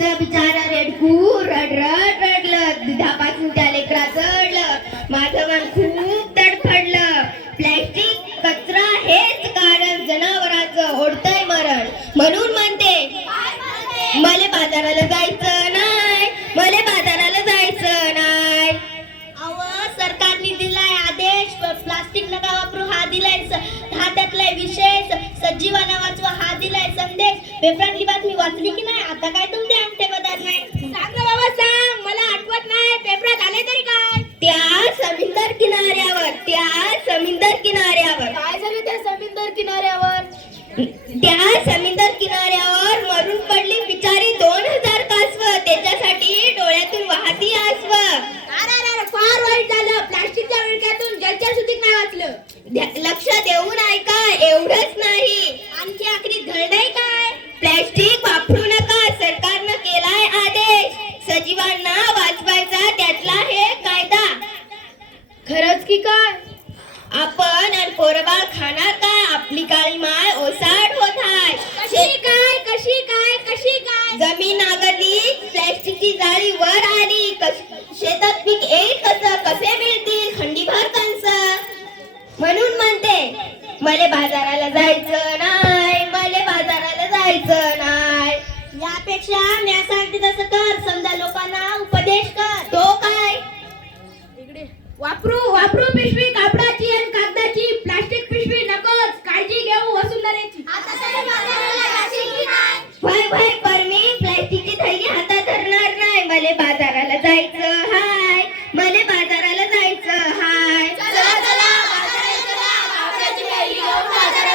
बिचारा रेडकू रड रड रडलं. दुधापासून त्या लेकरा चढलं माझं मन खूप तडफडलं. प्लॅस्टिक कचरा हेच कारण जनावरांचं ओढतंय मरण. म्हणून म्हणते मले बाजाराला जायचं नाही. मले बाजाराला जायचं नाही. अव सरकारने दिलाय आदेश. प्लास्टिक नका वापरू? हा दिलाय हा त्यातलाय विशेष. सजीवाना वाचवा हा दिलाय संदेश. पेपरातली बातमी वाचली की नाही? आता काय तुम्ही त्या समुद्र किनाऱ्यावर. काय झालं त्या समुद्र किनाऱ्यावर? त्या समुद्र किनाऱ्यावर मरून पडली बिचारी दोन हजार कासव. त्याच्यासाठी डोळ्यातून वाहती आसव फार वाईट झालं. प्लास्टिकच्या विळख्यातून जलचर सुधीक नाही वाचलं. लक्ष देऊन ऐका एवढंच नाही. आणखी आखरी धरलंय काय? प्लॅस्टिक वापरू नका सरकारनं केलाय आदेश. सजीवांना वाचवायचा त्यातला हे कायदा. खरंच की काय? आपण आणि पोरबाळ खाणार काय आपली काळी माय ओसाड होत आहे कशी काय कशी काय कशी काय? जमीन नांगरली प्लॅस्टिकची जाळी वर आली. शेतात पीक येईल कसं? कसे मिळतील? खंडीभर कंस म्हणून म्हणते मले बाजाराला जायचं नाही मले बाजाराला जायचं नाही यापेक्षा मी सांगते तसं कर समजा लोकांना उपदेश कर. तो काय? वापरू वापरू पिशवी कापडाची Allah'ım.